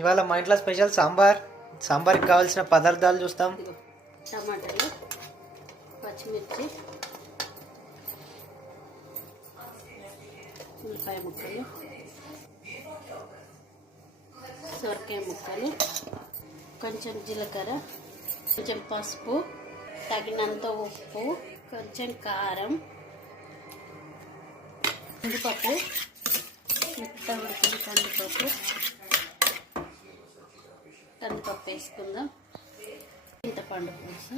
ఇవాళ మా ఇంట్లో స్పెషల్ సాంబార్. సాంబార్కి కావాల్సిన పదార్థాలు చూస్తాం. టమాటాలు, పచ్చిమిర్చి, ఉల్లిపాయ ముక్కలు, సొరకాయ ముక్కలు, కొంచెం జీలకర్ర, కొంచెం పసుపు, తగినంత ఉప్పు, కొంచెం కారం, కందిపప్పు, మెత్తగా ఉడికిన కందిపప్పు వేసుకుందాం. చింతపండు పులుసు,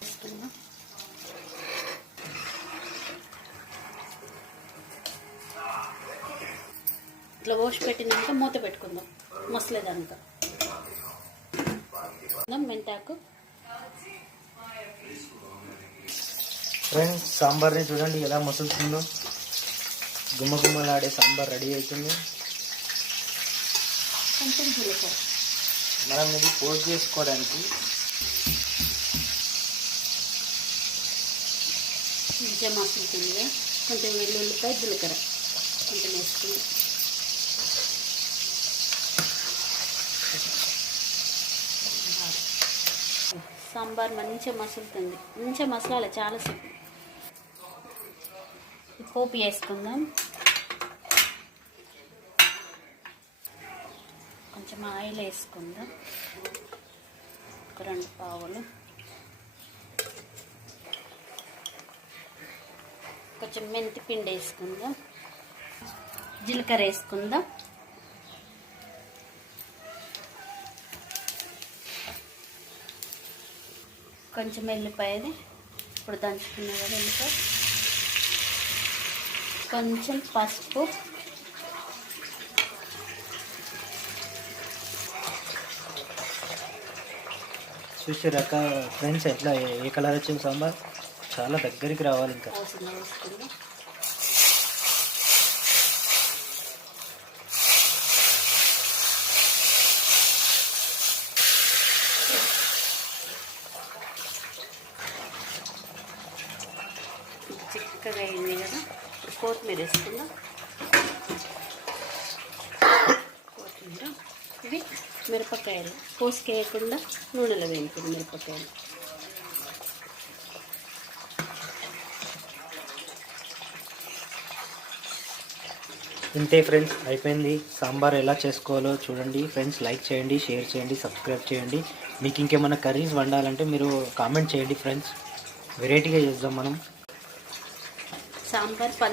వేసుకుందాం. ఇట్లా పోసి పెట్టినాక మూత పెట్టుకుందాం మసలేదాక. మెంతాకు. ఫ్రెండ్స్, సాంబార్ని చూడండి ఎలా మసులుతుందో. గుమ్మగుమ్మలాడే సాంబార్ రెడీ అవుతుంది. కొంచెం జీలకర్ర. మనం ఇది పోస్ట్ చేసుకోవడానికి కొంచెం మసులుతుందిగా. కొంచెం వెల్లుల్లిపాయ, జీలకర్ర కొంచెం వేసుకుంది. సాంబార్ మంచిగా మసులుతుంది. మంచిగా మసాలా చాలా సేపు. పోపు వేసుకుందాం. కొంచెం ఆయిల్ వేసుకుందాం. ఒక 2 పావులు. కొంచెం మెంతి పిండి వేసుకుందాం. జీలకర్ర వేసుకుందాం. కొంచెం ఎల్లిపాయది ఇప్పుడు దంచుకున్నా కదా ఎల్లిపాయ. కొంచెం పసుపు, చూసారాక ఫ్రెండ్స్ ఎట్లా ఏ కలర్ వచ్చింది సాంబార్. చాలా దగ్గరికి రావాలి. ఇంకా వేసుకుందాం. చిక్కగా అయింది కదా. ఇప్పుడు కొత్తిమీర వేసుకుందాం. కొత్తిమీర. ఇవి మిరపకాయలు కోసుకేయకుండా నూనెలో వేయించుకుని మిరపకాయలు. ఇంతే ఫ్రెండ్స్, అయిపోయింది. సాంబార్ ఎలా చేసుకోవాలో చూడండి ఫ్రెండ్స్. లైక్ చేయండి, షేర్ చేయండి, సబ్స్క్రైబ్ చేయండి. మీకు ఇంకేమైనా కర్రీస్ వండాలంటే మీరు కామెంట్ చేయండి ఫ్రెండ్స్. వెరైటీగా చేద్దాం మనం. సాంబార్ 10